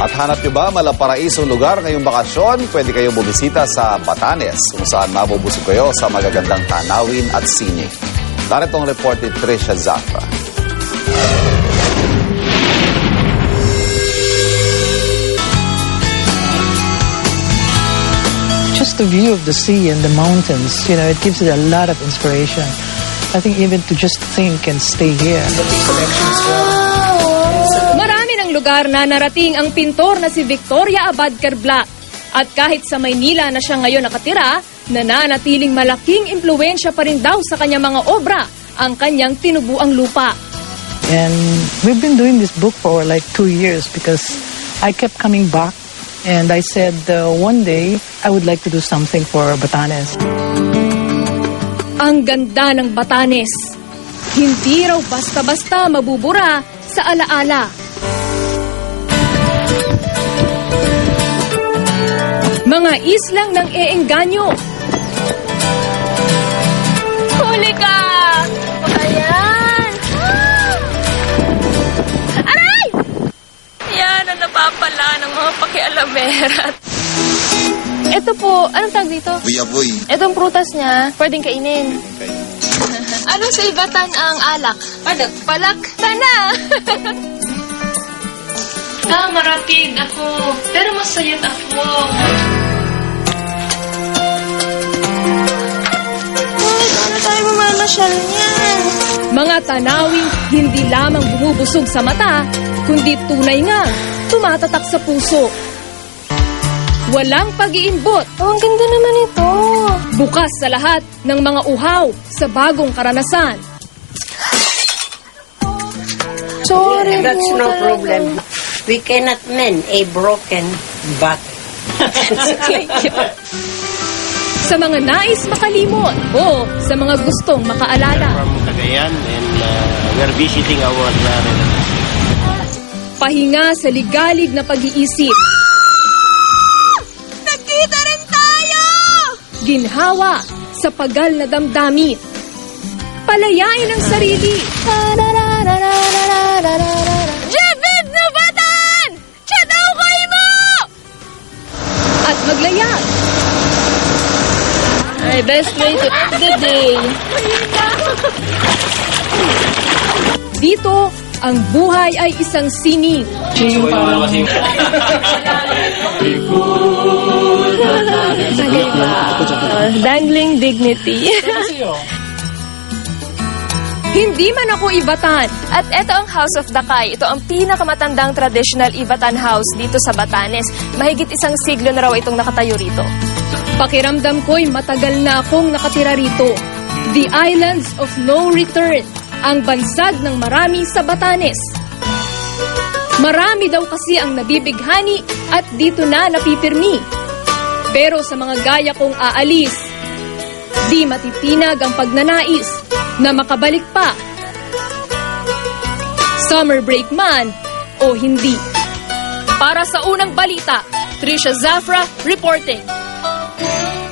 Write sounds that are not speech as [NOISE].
At hanap nyo ba malaparaisong lugar ngayong bakasyon? Pwede kayong bumisita sa Batanes kung saan mabubusog kayo sa magagandang tanawin at sining. Narito ang report ni Trisha Zafra. just the view of the sea and the mountains, you know, it gives it a lot of inspiration. I think even to just think and stay here. Lugar na narating ang pintor na si Victoria Abadker Black. At kahit sa Maynila na siya ngayon nakatira, nananatiling malaking impluensya pa rin daw sa kanyang mga obra ang kanyang tinubuang lupa. And we've been doing this book for like two years because I kept coming back and I said uh, one day I would like to do something for Batanes. Ang ganda ng Batanes. Hindi raw basta-basta mabubura sa alaala. Mga islang ng eengganyo. Huli ka! Ayan! Aray! Yan ang napapala ng mga pakialamera. Ito po, anong tawag dito? Buyaboy. Itong prutas niya, pwedeng kainin. Anong sa ibatan ang alak? Palak. Palak. Tana! [LAUGHS] ah, marapid ako. Pero masayat ako. Paano tayo mamamasyal niyan? Mga tanawing hindi lamang bumubusog sa mata, kundi tunay nga, tumatatak sa puso. Walang pag-iimbot, Oh, ang ganda naman ito. bukas sa lahat ng mga uhaw sa bagong karanasan. Sorry, That's no talaga. problem. We cannot mend a broken butt. [LAUGHS] Sa mga nais makalimot o sa mga gustong makaalala. from Cagayan and uh, we're visiting our uh, relatives. Pahinga sa ligalig na pag-iisip. Nagkita rin tayo! Ginhawa sa pagal na damdamin. Palayain ang sarili. Jebed Ay, best way to end the day. Dito, ang buhay ay isang sining. Dangling dignity. Hindi man ako ibatan. At ito ang House of Dakay. Ito ang pinakamatandang traditional Ivatan house dito sa Batanes. Mahigit isang siglo na raw itong nakatayo rito. Pakiramdam ko'y matagal na akong nakatira rito. The Islands of No Return, ang bansag ng marami sa Batanes. Marami daw kasi ang nabibighani at dito na napipirmi. Pero sa mga gaya kong aalis, di matitinag ang pagnanais na makabalik pa. Summer break man o hindi. Para sa unang balita, Trisha Zafra reporting. Yeah.